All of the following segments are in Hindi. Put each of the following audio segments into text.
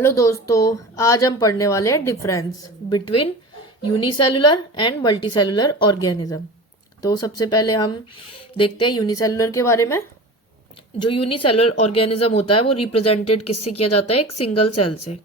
हेलो दोस्तों, आज हम पढ़ने वाले हैं difference between unicellular and multicellular organism. तो सबसे पहले हम देखते हैं यूनिसेलुलर के बारे में। जो यूनिसेलुलर ऑर्गेनिज्म होता है वो रिप्रेजेंटेड किससे किया जाता है? एक सिंगल सेल से,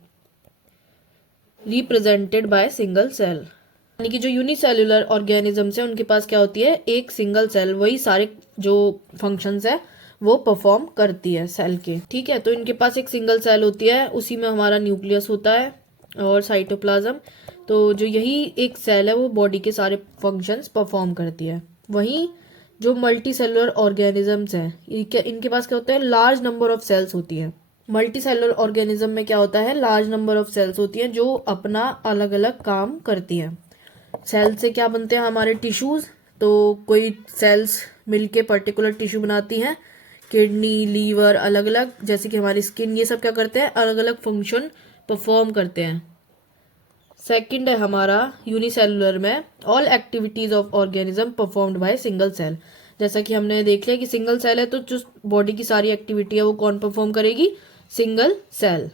रिप्रेजेंटेड बाय सिंगल सेल। यानी कि जो यूनिसेलुलर ऑर्गेनिजम्स है उनके पास क्या होती है? एक सिंगल सेल, वही सारे जो फंक्शंस है वो परफॉर्म करती है सेल के। ठीक है, तो इनके पास एक सिंगल सेल होती है, उसी में हमारा न्यूक्लियस होता है और साइटोप्लाज्म। तो जो यही एक सेल है वो बॉडी के सारे फंक्शंस परफॉर्म करती है। वहीं जो मल्टी सेलुलर ऑर्गेनिजम्स हैं इनके पास क्या होता है? लार्ज नंबर ऑफ सेल्स होती है। मल्टी सेलुलर ऑर्गेनिज्म में क्या होता है? लार्ज नंबर ऑफ सेल्स होती हैं जो अपना अलग अलग काम करती हैं। सेल से क्या बनते हैं? हमारे टिश्यूज। तो कोई सेल्स मिलके पर्टिकुलर टिश्यू बनाती हैं, किडनी, लीवर, अलग अलग, जैसे कि हमारी स्किन। ये सब क्या करते हैं? अलग अलग फंक्शन परफॉर्म करते हैं। सेकंड है हमारा यूनिसेलुलर में all activities of organism performed by single cell. जैसा कि हमने देख लिया कि सिंगल सेल है तो जो बॉडी की सारी एक्टिविटी है वो कौन परफॉर्म करेगी? Single cell.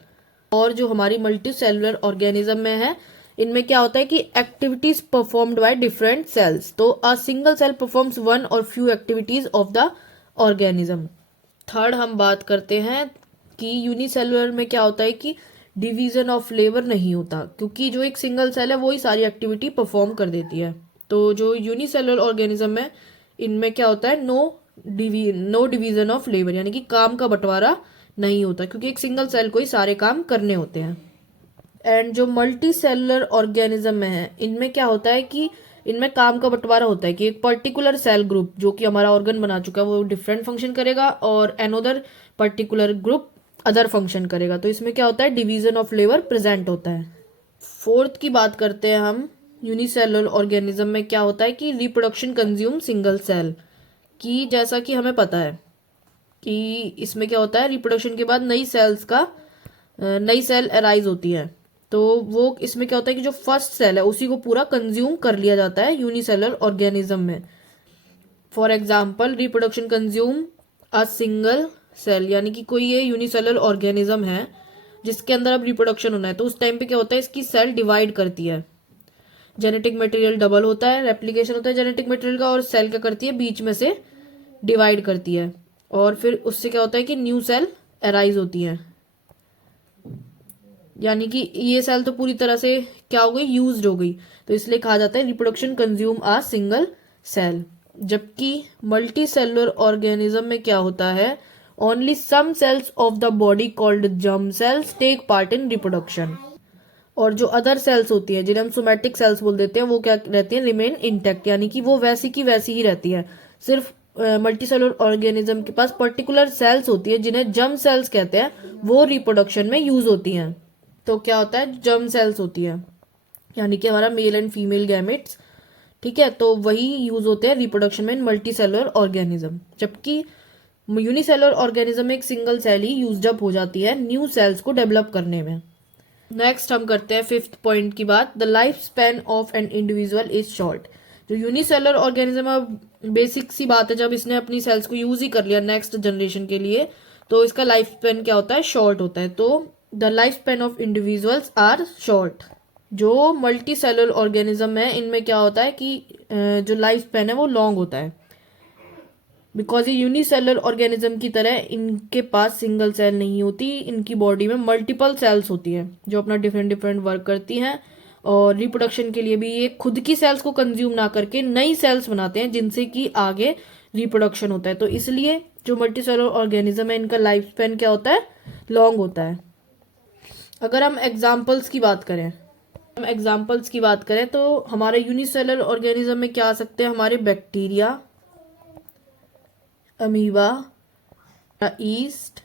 और जो हमारी मल्टी सेलुलर ऑर्गेनिज्म में है इनमें क्या होता है कि activities performed by different cells. तो a single cell performs one or few activities of the organism. Third हम बात करते हैं कि यूनिसेलुलर में क्या होता है कि डिवीजन ऑफ लेबर नहीं होता, क्योंकि जो एक सिंगल सेल है वो ही सारी एक्टिविटी परफॉर्म कर देती है। तो जो यूनिसेलुलर ऑर्गेनिज्म है इनमें क्या होता है? नो डिवीजन ऑफ लेबर, यानी कि काम का बंटवारा नहीं होता, क्योंकि एक सिंगल सेल को ही सारे काम करने होते हैं। एंड जो मल्टी सेलुलर ऑर्गेनिज्म में है इनमें क्या होता है कि इनमें काम का बंटवारा होता है कि एक पर्टिकुलर सेल ग्रुप जो कि हमारा ऑर्गन बना चुका है वो डिफरेंट फंक्शन करेगा और another particular group other function करेगा। तो इसमें क्या होता है? डिवीजन ऑफ लेबर प्रेजेंट होता है। फोर्थ की बात करते हैं हम। यूनिसेलुलर ऑर्गेनिज्म में क्या होता है कि रिप्रोडक्शन कंज्यूम सिंगल सेल की, जैसा कि हमें पता है कि इसमें क्या होता है? रिप्रोडक्शन के बाद नई सेल अराइज होती है। तो वो इसमें क्या होता है कि जो फर्स्ट सेल है उसी को पूरा कंज्यूम कर लिया जाता है यूनिसेलुलर ऑर्गेनिज्म में। For example, reproduction consume a single cell, यानी कि कोई ये यूनिसेलुलर ऑर्गेनिज्म है जिसके अंदर अब रिप्रोडक्शन होना है, तो उस टाइम पे क्या होता है? इसकी सेल डिवाइड करती है, जेनेटिक मटेरियल डबल होता है, रेप्लिकेशन होता है जेनेटिक मटेरियल का, और सेल क्या करती है? बीच में से डिवाइड करती है, और फिर उससे क्या होता है कि न्यू सेल अराइज होती है। यानी कि ये सेल तो पूरी तरह से क्या हो गई? यूज्ड हो गई। तो इसलिए कहा जाता है reproduction consume a single cell. जबकि मल्टी सेलुलर ऑर्गेनिज्म में क्या होता है? Only some cells of the body called germ cells take part in reproduction. और जो अदर सेल्स होती है जिन्हें हम सोमैटिक सेल्स बोल देते हैं वो क्या रहती है? रिमेन इंटैक्ट, यानी कि वो वैसी की वैसी ही रहती है। सिर्फ मल्टी सेलुलर ऑर्गेनिज्म के पास पर्टिकुलर सेल्स होती है जिन्हें जर्म सेल्स कहते हैं, वो रिप्रोडक्शन में यूज होती हैं। तो क्या होता है? जर्म सेल्स होती है, यानी कि हमारा मेल एंड फीमेल गैमेट्स। ठीक है, तो वही यूज होते हैं रिप्रोडक्शन में इन मल्टी सेलुलर ऑर्गेनिज्म। जबकि यूनिसेलुलर ऑर्गेनिज्म में एक सिंगल सेल ही यूज अप हो जाती है न्यू सेल्स को डेवलप करने में। नेक्स्ट हम करते हैं फिफ्थ पॉइंट की बात। The life span of an individual is short. जो यूनिसेलुलर ऑर्गेनिज्म है, बेसिक सी बात है, जब इसने अपनी सेल्स को यूज ही कर लिया नेक्स्ट जनरेशन के लिए तो इसका लाइफ स्पैन क्या होता है? शॉर्ट होता है। तो the life span of individuals are short. जो मल्टी सेलुलर ऑर्गेनिज्म है इनमें क्या होता है कि जो लाइफ स्पैन है वो लॉन्ग होता है, बिकॉज ये यूनिसेलुलर ऑर्गेनिज्म की तरह इनके पास सिंगल सेल नहीं होती, इनकी बॉडी में मल्टीपल सेल्स होती है जो अपना डिफरेंट डिफरेंट वर्क करती हैं। और रिप्रोडक्शन के लिए भी ये खुद की सेल्स को कंज्यूम ना करके नई सेल्स बनाते हैं जिनसे कि आगे रिप्रोडक्शन होता है। तो इसलिए जो मल्टी सेलुलर ऑर्गेनिज्म है इनका लाइफ स्पैन क्या होता है? लॉन्ग होता है। अगर हम एग्जाम्पल्स की बात करें तो हमारे यूनिसेलुलर ऑर्गेनिज्म में क्या आ सकते हैं? हमारे बैक्टीरिया, अमीबा, ईस्ट,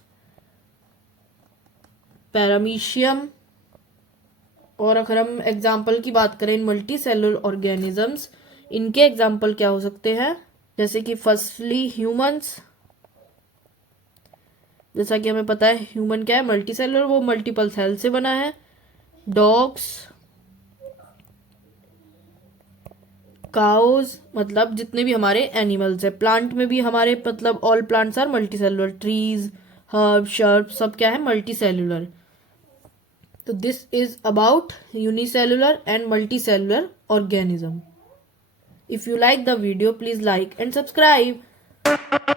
पैरामीशियम। और अगर हम एग्जाम्पल की बात करें इन मल्टी सेलुलर ऑर्गेनिजम्स, इनके एग्जाम्पल क्या हो सकते हैं? जैसे कि फर्स्टली ह्यूमंस। जैसा कि हमें पता है ह्यूमन क्या है? मल्टी सेलुलर, वो मल्टीपल सेल से बना है। डॉग्स, काउज, मतलब जितने भी हमारे एनिमल्स है। प्लांट में भी हमारे मतलब all plants are multi cellular. Trees, herb, shrub सब क्या है? Multi cellular. तो this is about unicellular and multicellular organism. If you like the video, please like and subscribe.